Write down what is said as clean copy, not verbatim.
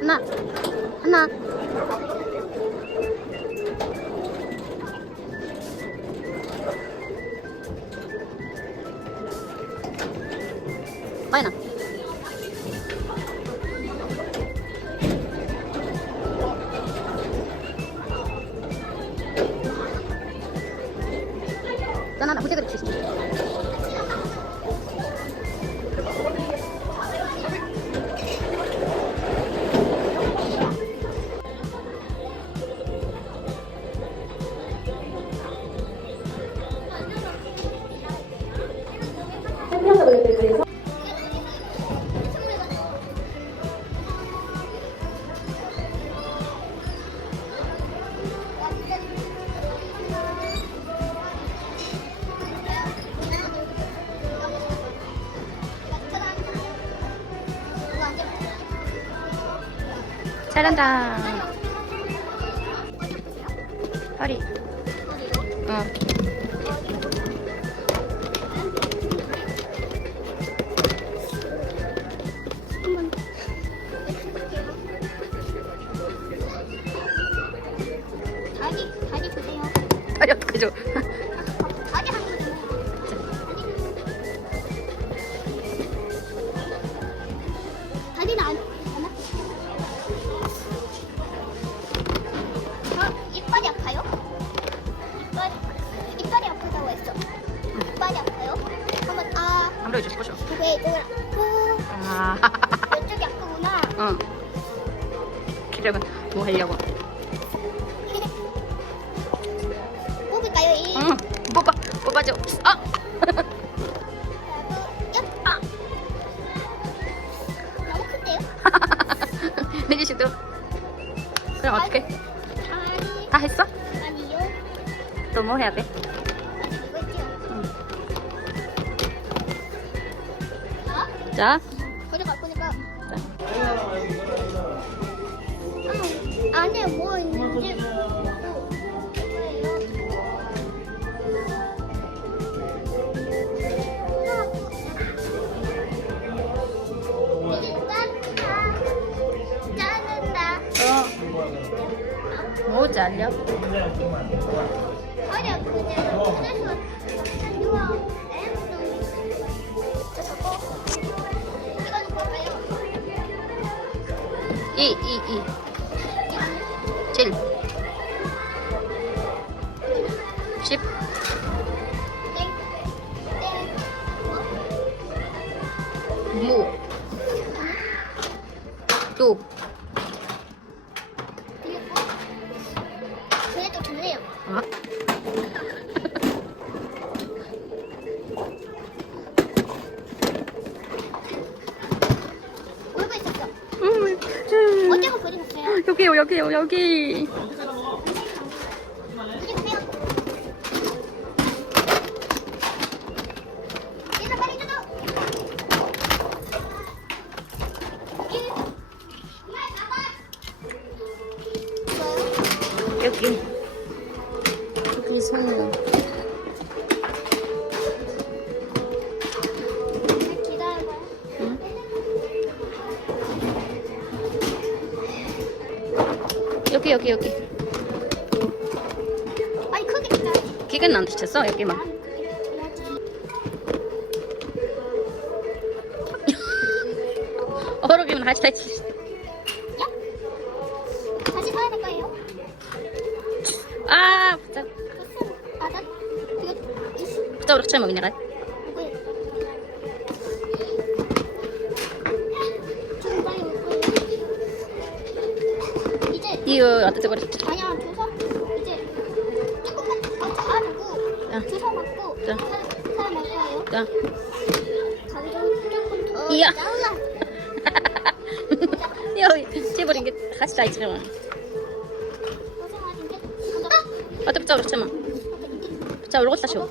하나, 하나. 마이나. 짠하나 후제 그릇 주시죠. 그래서 잘한다. 허리. 다리 주세요. 다리 어떻게 줘? 다리 한 번 주세요. 다리는 안 이빨이 아파요? 이빨이 아프다고 했어. 이빨이 아파요? 한번 아무래도 주고 싶어. 왜 이쪽을 아. 왼쪽이 아프구나. 응. 기력은 뭐 하려고? 뽑을까요? 이 응. 뽑아줘. 아. 아. 너무 큰데요? 민지 씨도. 그럼 어떻게? 다리 다 했어? 아니요. 또 뭐 해야 돼? 아니 이거 있죠. 응. 자, 자. 거기가 보니까 안에 뭐 있는지 짜는다. 뭐 잘려? 허리 아프잖아. 그래서 누워. 이거는 뭘까요? 2 7 10 땡. 무 두 그리고 그게 또 좋네요. 어? 울고 있었어. 음. 어디가 버리셨어요? 여기요 여기. 이게 보세요. 얘들아 빨리 줘줘. 여기 손. 기다려봐요. 응? 여기 아니 크게 기다려. 기계는 안 뒤쳤어 여기만. 얼어기면 다시 야? 다시 가야 될 거예요? 아 붙잡 나 이거 붙잡으러 쳐면 그냥 지금 빨리 올 거예요. 이제 이거 어떻게 버렸지? 아니야 주사 이제 조금만 잡아주고 야. 주사 맞고 자. 살아날 거예요. 자. 가위 조금 더 이야. 잘라. 여기 찌버린 게 같이 다 있지 그러면. 고생하신데 어떻게 붙잡으러 쳐면 붙잡으러 다시 오.